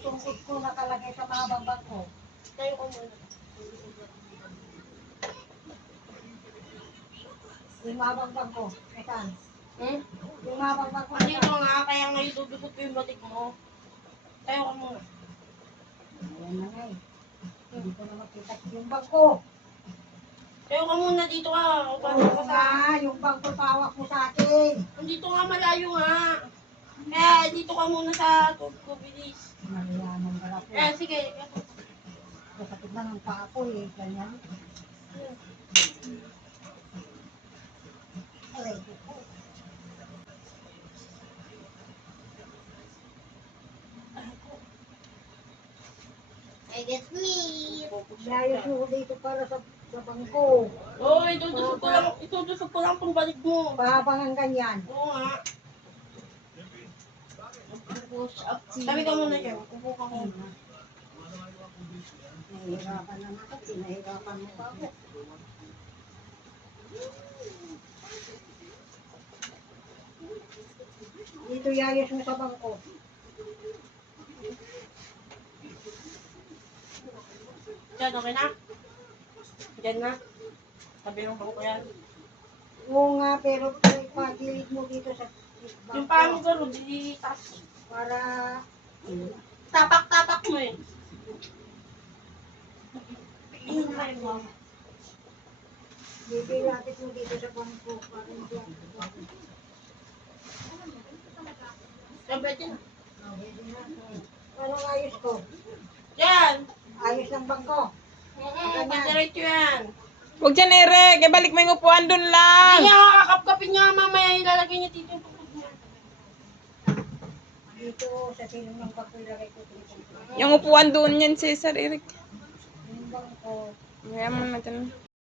tungkod ko nakalagay sa mahabang bangko. Tayo ko muna. Yung mahabang bangko. Saan? Hmm? Yung mahabang bangko. Dito nga, kaya ngayon dudukot ko yung batik mo. Tayo ko muna. Ayan na nga eh. Hindi ko na makita yung bangko. Tayo ka muna dito ka. Upano Oo ka sa... nga, yung bangko pawak mo sa akin. Dito nga malayo nga. Eh, dito ka muna sa tube ko, bilis. Mariyaman pala po. Eh, sige. Kapatid na ng paa ko eh. Ganyan. Aray ko po. I get me. Layos mo dito para sa bangko. Oy, itudusok ko lang pang balik mo. Pahabang ang ganyan. Oo nga. Sabi ka muna siya. Upo ka muna. Nahihirapan naman kasi. Nahihirapan mo pa ako. Dito yayos mo sa bangko. Diyan, okay na? Diyan na. Sabi ng bangko yan. Oo nga, pero pagilid mo dito sa bangko. Yung paa mo gano'n, dilitas. Para Tapak-tapak mo eh. bibilapit mo dito sa bangko. Para hindi ako. Sabi din. Anong ayos ko? Yan. Ayos ng bangko. Padiretso yan. Huwag dyan, Eric. Ibalik mo yung upuan dun Hindi lang. niya kakapkapin niya mamaya ilalagay niya dito yung tukod niya. Dito sa silong ng bangko ilagay ko dito. Yung upuan doon yan, Cesar, Eric. Yung bangko. Kaya mo na dyan.